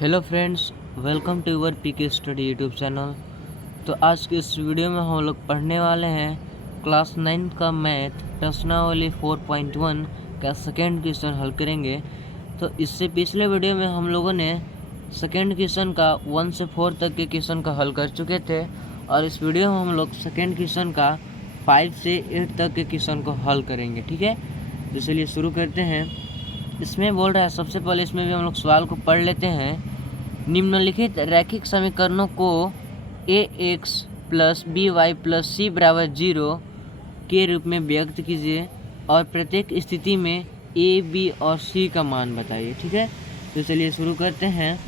Hello friends, welcome to your PK study YouTube channel. तो आज के इस वीडियो में हम लोग पढ़ने वाले हैं क्लास 9 का मैथ प्रश्नावली 4.1 का सेकेंड क्वेश्चन हल करेंगे। तो इससे पिछले वीडियो में हम लोगों ने सेकेंड क्वेश्चन का 1 से 4 तक के क्वेश्चन का हल कर चुके थे और इस वीडियो में हम लोग सेकेंड क्वेश्चन का 5 से 8 तक के क्वेश्चन को हल करेंगे। ठीक है, तो चलिए शुरू करते हैं। इसमें बोल रहा है, सबसे पहले इसमें भी हम लोग सवाल को पढ़ लेते हैं। निम्नलिखित रैखिक समीकरणों को A X plus B Y plus C बराबर 0 के रूप में व्यक्त कीजिए और प्रत्येक स्थिति में ए बी और सी का मान बताइए। ठीक है, तो चलिए शुरू करते हैं।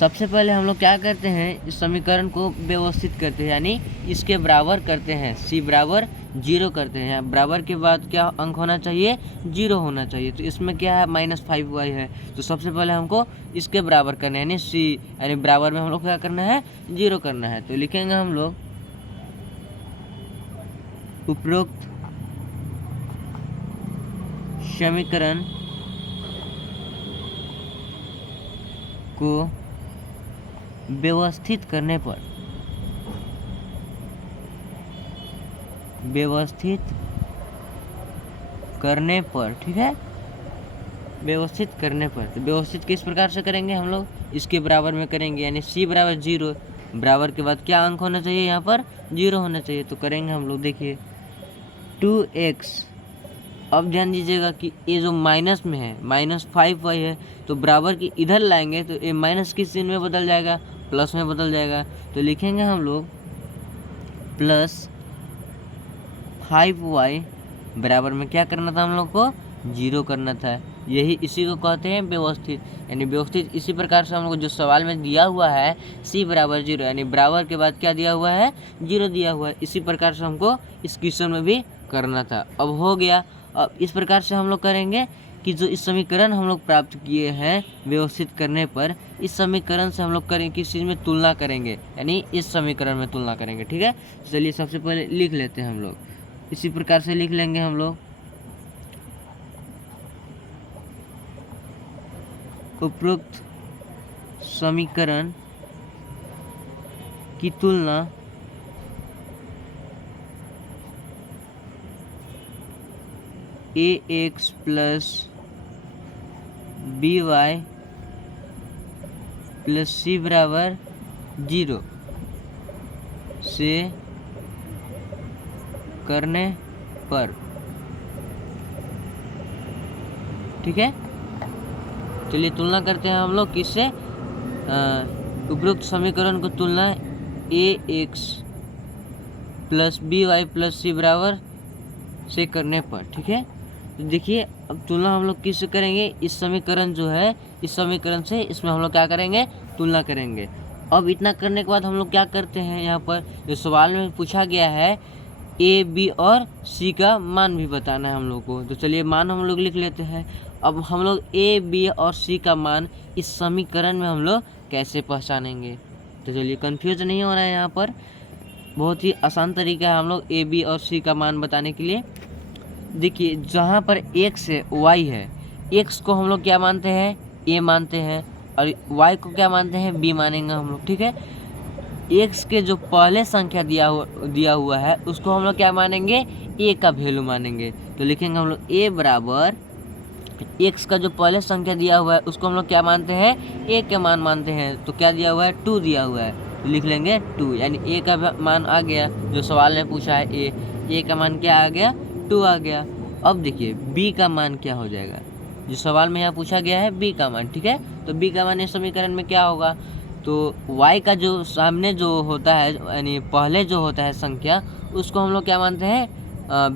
सबसे पहले हम लोग क्या करते हैं, इस समीकरण को व्यवस्थित करते हैं, यानी इसके बराबर करते हैं। सी बराबर 0 करते हैं। बराबर के बाद क्या अंक होना चाहिए? 0 होना चाहिए। तो इसमें क्या है? -5y है। तो सबसे पहले हमको इसके बराबर करना है, यानी सी, यानी बराबर में हम लोग क्या करना है? 0 करना है। तो लिखेंगे हम लोग उपरोक्त समीकरण को व्यवस्थित करने पर ठीक है, व्यवस्थित करने पर। तो व्यवस्थित किस प्रकार से करेंगे हम लोग? इसके बराबर में करेंगे, यानी सी बराबर 0। बराबर के बाद क्या अंक होना चाहिए? यहाँ पर 0 होना चाहिए। तो करेंगे हम लोग, देखिए 2x। अब ध्यान दीजिएगा कि ये जो माइनस में है, -5y है, तो बराबर की इधर लाएंगे तो ये माइनस किस चिन्ह में बदल जाएगा? प्लस में बदल जाएगा। तो लिखेंगे हम लोग प्लस 5y बराबर में क्या करना था हम लोग को? 0 करना था। यही इसी को कहते हैं व्यवस्थित। यानी व्यवस्थित इसी प्रकार से हम लोग जो सवाल में दिया हुआ है c बराबर 0, यानी बराबर के बाद क्या दिया हुआ है? 0 दिया हुआ है। इसी प्रकार से हमको इस क्वेश्चन में भी करना था। अब हो गया। अब इस प्रकार से हम लोग करेंगे कि जो इस समीकरण हम लोग प्राप्त किए हैं व्यवस्थित करने पर, इस समीकरण से हम लोग करेंगे किस चीज़ में? तुलना करेंगे, यानी इस समीकरण में तुलना करेंगे। ठीक है, चलिए सबसे पहले लिख लेते हैं हम लोग। इसी प्रकार से लिख लेंगे हम लोग उपरोक्त समीकरण की तुलना A X plus B Y plus C बराबर 0 से करने पर। ठीक है, चलिए तुलना करते हैं हम लोग किससे? उपरोक्त समीकरण को तुलना A X plus B Y plus C बराबर से करने पर। ठीक है, तो देखिए अब तुलना हम लोग किससे करेंगे? इस समीकरण जो है, इस समीकरण से इसमें हम लोग क्या करेंगे? तुलना करेंगे। अब इतना करने के बाद हम लोग क्या करते हैं? यहाँ पर जो सवाल में पूछा गया है ए बी और सी का मान भी बताना है हम लोग को। तो चलिए मान हम लोग लिख लेते हैं। अब हम लोग ए बी और सी का मान इस समीकरण में हम लोग कैसे पहचानेंगे? तो चलिए कंफ्यूज नहीं हो रहा है, यहाँ पर बहुत ही आसान तरीका है हम लोग ए बी और सी का मान बताने के लिए। देखिए जहाँ पर x है, y है, x को हम लोग क्या मानते हैं? a मानते हैं, और y को क्या मानते हैं? b मानेंगे हम लोग। ठीक है, x के जो पहले संख्या दिया हुआ है उसको हम लोग क्या मानेंगे? a का वैल्यू मानेंगे। तो लिखेंगे हम लोग a बराबर x का जो पहले संख्या दिया हुआ है उसको हम लोग क्या मानते हैं? a के मान मानते हैं। तो क्या दिया हुआ है? 2 दिया हुआ है। तो लिख लेंगे 2, यानी a का मान आ गया। जो सवाल में पूछा है a का मान क्या आ गया? 2 आ गया। अब देखिए b का मान क्या हो जाएगा? जो सवाल में यहाँ पूछा गया है b का मान। ठीक है, तो b का मान इस समीकरण में क्या होगा? तो y का जो सामने जो होता है, यानी पहले जो होता है संख्या, उसको हम लोग क्या मानते हैं?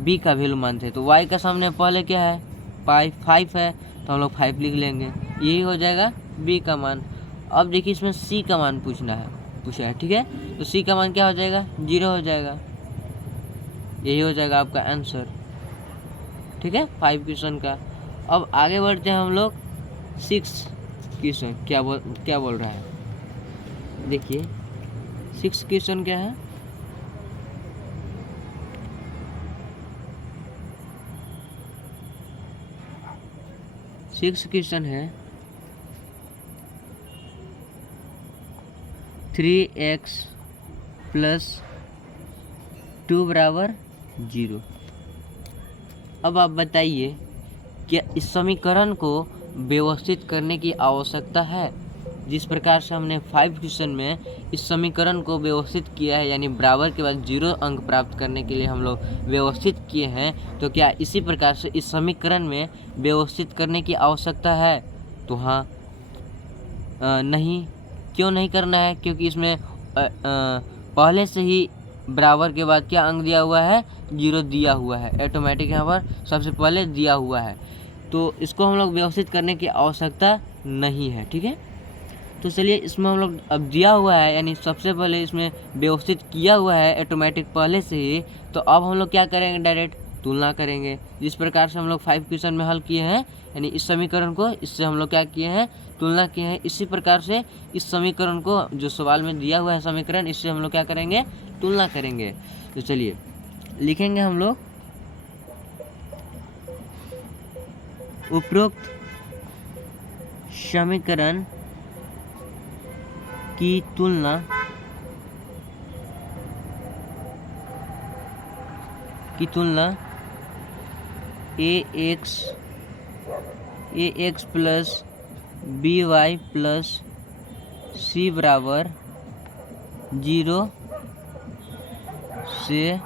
b का वैल्यू मानते हैं। तो y का सामने पहले क्या है? 5 है, तो हम लोग 5 लिख लेंगे। यही हो जाएगा b का मान। अब देखिए इसमें c का मान पूछा है। ठीक है, तो c का मान क्या हो जाएगा? 0 हो जाएगा। यही हो जाएगा आपका आंसर। ठीक है, 5 क्वेश्चन का। अब आगे बढ़ते हैं हम लोग 6 क्वेश्चन। क्या बोल रहा है? देखिए 6 क्वेश्चन क्या है? 6 क्वेश्चन है 3x प्लस 2 बराबर 0। अब आप बताइए, क्या इस समीकरण को व्यवस्थित करने की आवश्यकता है? जिस प्रकार से हमने 5 क्वेश्चन में इस समीकरण को व्यवस्थित किया है, यानी बराबर के बाद 0 अंक प्राप्त करने के लिए हम लोग व्यवस्थित किए हैं, तो क्या इसी प्रकार से इस समीकरण में व्यवस्थित करने की आवश्यकता है? तो हाँ, नहीं। क्यों नहीं करना है? क्योंकि इसमें पहले से ही बराबर के बाद क्या अंक दिया हुआ है? 0 दिया हुआ है, ऑटोमेटिक यहाँ पर सबसे पहले दिया हुआ है, तो इसको हम लोग व्यवस्थित करने की आवश्यकता नहीं है। ठीक है, तो चलिए इसमें हम लोग अब दिया हुआ है, यानी सबसे पहले इसमें व्यवस्थित किया हुआ है ऑटोमेटिक पहले से ही, तो अब हम लोग क्या करेंगे? डायरेक्ट तुलना करेंगे। जिस प्रकार से हम लोग 5 क्वेश्चन में हल किए हैं, यानी इस समीकरण को इससे हम लोग क्या किए हैं? तुलना किए हैं। इसी प्रकार से इस समीकरण को, जो सवाल में दिया हुआ है समीकरण, इससे हम लोग क्या करेंगे? तुलना करेंगे। तो चलिए लिखेंगे हम लोग, उपरोक्त समीकरण की तुलना ax plus by plus c बराबर 0 से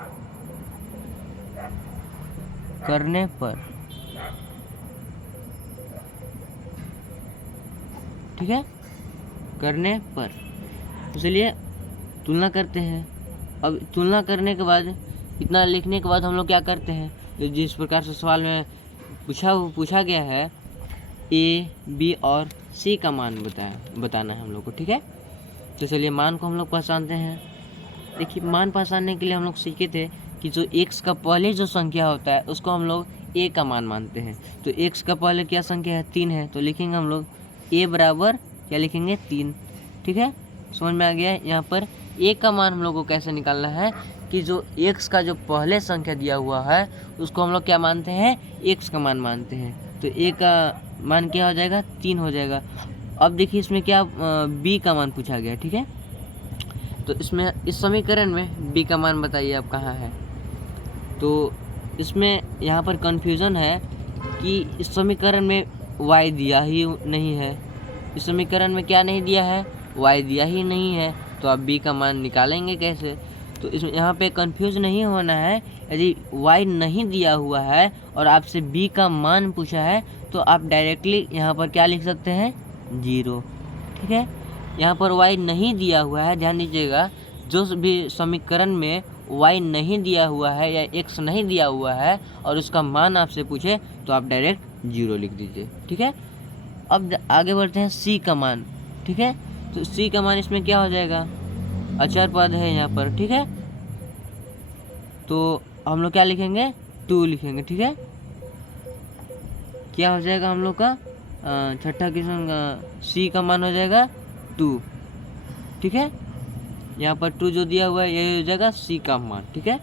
करने पर। ठीक है, करने पर। तो चलिए तुलना करते हैं। अब तुलना करने के बाद, इतना लिखने के बाद हम लोग क्या करते हैं? तो जिस प्रकार से सवाल में पूछा गया है, ए, बी और सी का मान बताना है हम लोग को। ठीक है, तो चलिए मान को हम लोग पहचानते हैं। देखिए, मान पहचानने के लिए हम लोग सीखे थे कि जो x का पहले जो संख्या होता है उसको हम लोग a का मान मानते हैं। तो x का पहले क्या संख्या है? 3 है, तो लिखेंगे हम लोग a बराबर क्या लिखेंगे? 3। ठीक है, समझ में आ गया? यहाँ पर a का मान हम लोग को कैसे निकालना है कि जो x का जो पहले संख्या दिया हुआ है उसको हम लोग क्या मानते हैं? x का मान मानते हैं। तो a का मान क्या हो जाएगा? 3 हो जाएगा। अब देखिए इसमें क्या b का मान पूछा गया। ठीक है, तो इसमें इस समीकरण में b का मान बताइए आप कहाँ है? तो इसमें यहाँ पर कन्फ्यूज़न है कि इस समीकरण में y दिया ही नहीं है। इस समीकरण में क्या नहीं दिया है? y दिया ही नहीं है, तो आप b का मान निकालेंगे कैसे? तो इसमें यहाँ पे कंफ्यूज नहीं होना है। यदि y नहीं दिया हुआ है और आपसे b का मान पूछा है, तो आप डायरेक्टली यहाँ पर क्या लिख सकते हैं? 0। ठीक है, यहाँ पर y नहीं दिया हुआ है, ध्यान दीजिएगा। जो भी समीकरण में y नहीं दिया हुआ है या x नहीं दिया हुआ है और उसका मान आपसे पूछे, तो आप डायरेक्ट 0 लिख दीजिए। ठीक है, अब आगे बढ़ते हैं c का मान। ठीक है, तो c का मान इसमें क्या हो जाएगा? अचर पद है यहाँ पर। ठीक है, तो हम लोग क्या लिखेंगे? 2 लिखेंगे। ठीक है, क्या हो जाएगा हम लोग का? छठा क्वेश्चन का c का मान हो जाएगा 2। ठीक है, यहाँ पर 2 जो दिया हुआ है यही हो जाएगा c का मान। ठीक है,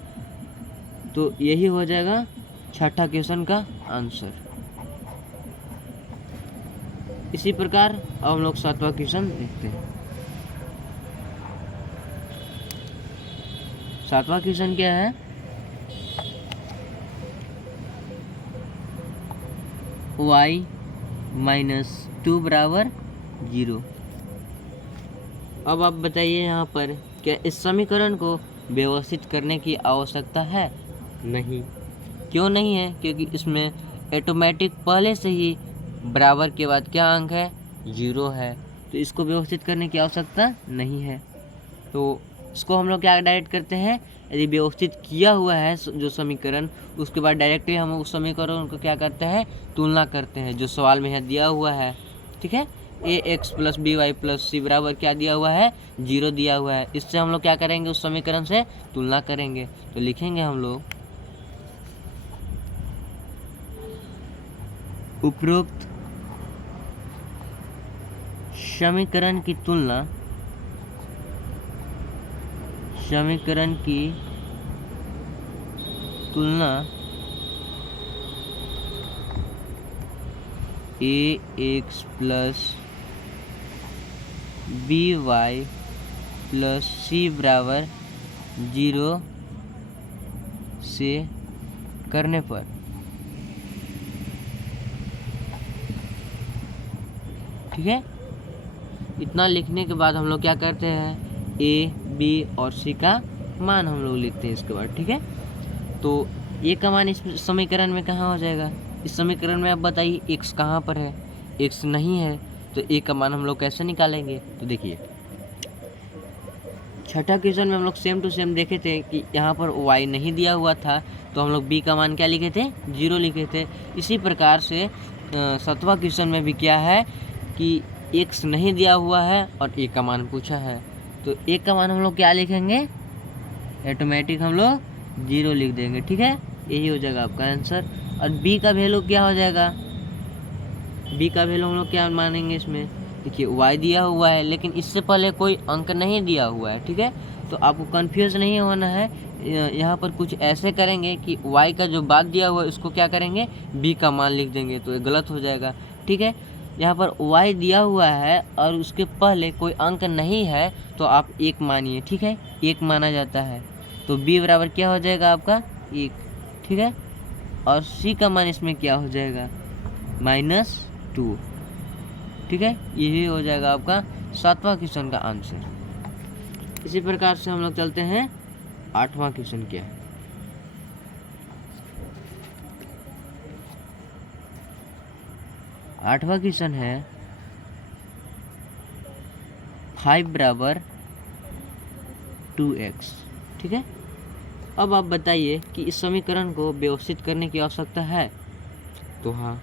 तो यही हो जाएगा छठा क्वेश्चन का आंसर। इसी प्रकार अब हम लोग 7वां क्वेश्चन देखते हैं। 7वां क्वेश्चन क्या है? y माइनस 2 बराबर 0। अब आप बताइए यहाँ पर, क्या इस समीकरण को व्यवस्थित करने की आवश्यकता है? नहीं। क्यों नहीं है? क्योंकि इसमें ऑटोमेटिक पहले से ही बराबर के बाद क्या अंक है? 0 है, तो इसको व्यवस्थित करने की आवश्यकता नहीं है। तो इसको हम लोग क्या डायरेक्ट करते हैं? यदि व्यवस्थित किया हुआ है जो समीकरण, उसके बाद डायरेक्टली हम उस समीकरण को क्या करते हैं? तुलना करते हैं, जो सवाल में यहाँ दिया हुआ है। ठीक है, ax plus by plus c बराबर क्या दिया हुआ है? 0 दिया हुआ है। इससे हम लोग क्या करेंगे? उस समीकरण से तुलना करेंगे। तो लिखेंगे हम लोग, उपरोक्त समीकरण की तुलना ax plus by plus C बराबर 0 से करने पर। ठीक है, इतना लिखने के बाद हम लोग क्या करते हैं, ए बी और सी का मान हम लोग लिखते हैं इसके बाद। ठीक है, तो ए का मान इस समीकरण में कहाँ हो जाएगा, इस समीकरण में आप बताइए एक्स कहाँ पर है, एक्स नहीं है, तो ए का मान हम लोग कैसे निकालेंगे। तो देखिए छठा क्वेश्चन में हम लोग सेम टू सेम देखे थे कि यहाँ पर y नहीं दिया हुआ था, तो हम लोग b का मान क्या लिखे थे, 0 लिखे थे। इसी प्रकार से सातवां क्वेश्चन में भी क्या है कि x नहीं दिया हुआ है और a का मान पूछा है, तो a का मान हम लोग क्या लिखेंगे, ऑटोमेटिक हम लोग 0 लिख देंगे। ठीक है, यही हो जाएगा आपका आंसर। और b का वैल्यू क्या हो जाएगा, b का वैल्यू हम लोग क्या मानेंगे इसमें, देखिए y दिया हुआ है लेकिन इससे पहले कोई अंक नहीं दिया हुआ है। ठीक है, तो आपको कंफ्यूज नहीं होना है, यहाँ पर कुछ ऐसे करेंगे कि y का जो बाद दिया हुआ है उसको क्या करेंगे, b का मान लिख देंगे, तो ये गलत हो जाएगा। ठीक है, यहाँ पर y दिया हुआ है और उसके पहले कोई अंक नहीं है, तो आप 1 मानिए। ठीक है, 1 माना जाता है, तो b बराबर क्या हो जाएगा आपका 1। ठीक है, और c का मान इसमें क्या हो जाएगा, -2। ठीक है, यही हो जाएगा आपका सातवां क्वेश्चन का आंसर। इसी प्रकार से हम लोग चलते हैं आठवां क्वेश्चन क्या है। आठवां क्वेश्चन है 5 बराबर 2x। ठीक है, अब आप बताइए कि इस समीकरण को व्यवस्थित करने की आवश्यकता है, तो हाँ,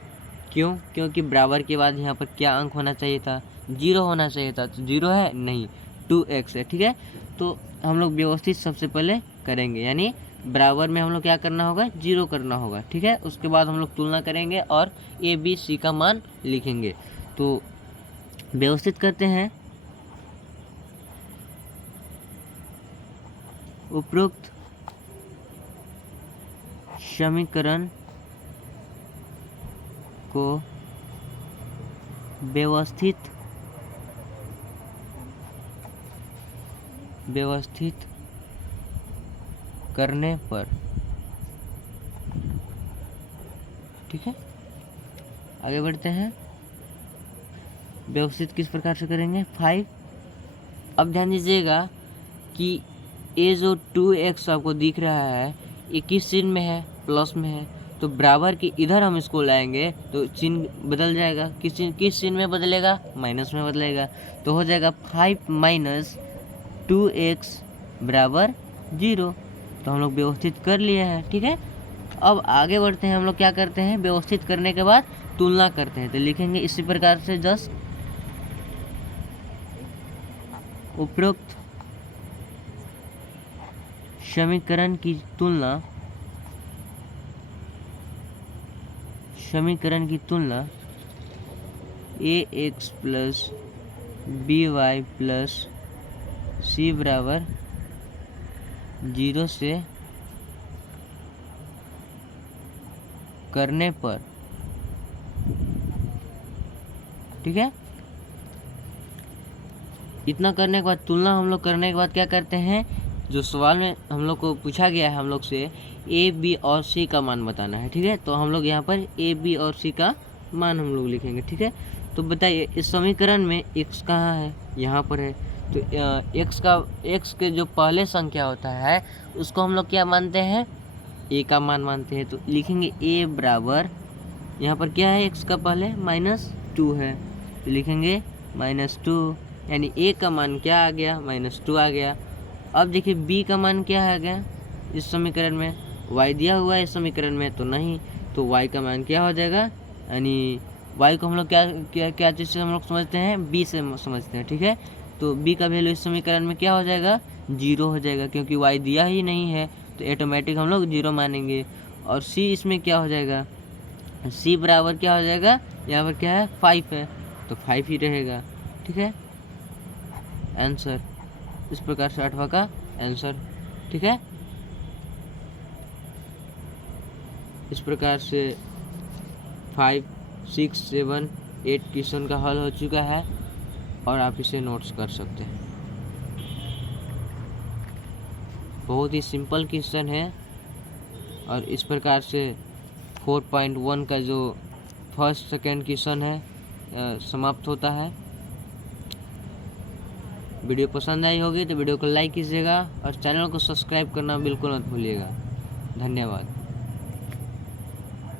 क्यों, क्योंकि बराबर के बाद यहाँ पर क्या अंक होना चाहिए था, 0 होना चाहिए था, तो 0 है नहीं, 2x है। ठीक है, तो हम लोग व्यवस्थित सबसे पहले करेंगे, यानी बराबर में हम लोग क्या करना होगा, 0 करना होगा। ठीक है, उसके बाद हम लोग तुलना करेंगे और ए बी सी का मान लिखेंगे। तो व्यवस्थित करते हैं, उपरोक्त समीकरण को व्यवस्थित करने पर। ठीक है, आगे बढ़ते हैं, व्यवस्थित किस प्रकार से करेंगे, 5। अब ध्यान दीजिएगा कि ये जो 2x आपको दिख रहा है ये किस चिन्ह में है, प्लस में है, तो बराबर के इधर हम इसको लाएंगे तो चिन्ह बदल जाएगा, किस चिन्ह में बदलेगा, माइनस में बदलेगा, तो हो जाएगा 5 - 2x बराबर 0। तो हम लोग व्यवस्थित कर लिए हैं। ठीक है, अब आगे बढ़ते हैं, हम लोग क्या करते हैं, व्यवस्थित करने के बाद तुलना करते हैं, तो लिखेंगे इसी प्रकार से, जस्ट उपरोक्त समीकरण की ax plus by plus c बराबर 0 से करने पर। ठीक है, इतना करने के बाद, तुलना हम लोग करने के बाद क्या करते हैं, जो सवाल में हम लोग को पूछा गया है हम लोग से ए बी और सी का मान बताना है। ठीक है, तो हम लोग यहाँ पर ए बी और सी का मान हम लोग लिखेंगे। ठीक है, तो बताइए इस समीकरण में x कहाँ है, यहाँ पर है, तो x के जो पहले संख्या होता है उसको हम लोग क्या मानते हैं, a का मान मानते हैं, तो लिखेंगे a बराबर, यहाँ पर क्या है x का पहले -2 है, तो लिखेंगे -2, यानी a का मान क्या आ गया, -2 आ गया। अब देखिए b का मान क्या आ गया इस समीकरण में, y दिया हुआ है इस समीकरण में तो नहीं, तो y का मान क्या हो जाएगा, यानी y को हम लोग क्या चीज़ से हम लोग समझते हैं, b से समझते हैं। ठीक है, तो b का वैल्यू इस समीकरण में क्या हो जाएगा, 0 हो जाएगा, क्योंकि y दिया ही नहीं है, तो ऑटोमेटिक हम लोग 0 मानेंगे। और c इसमें क्या हो जाएगा, c बराबर क्या हो जाएगा, यहाँ पर क्या है 5 है, तो 5 ही रहेगा। ठीक है, आंसर इस प्रकार से 8वां का आंसर। ठीक है, इस प्रकार से 5, 6, 7, 8 क्वेश्चन का हल हो चुका है और आप इसे नोट्स कर सकते हैं। बहुत ही सिंपल क्वेश्चन है और इस प्रकार से 4.1 का जो फर्स्ट सेकेंड क्वेश्चन है समाप्त होता है। वीडियो पसंद आई होगी तो वीडियो को लाइक कीजिएगा और चैनल को सब्सक्राइब करना बिल्कुल मत भूलिएगा। धन्यवाद।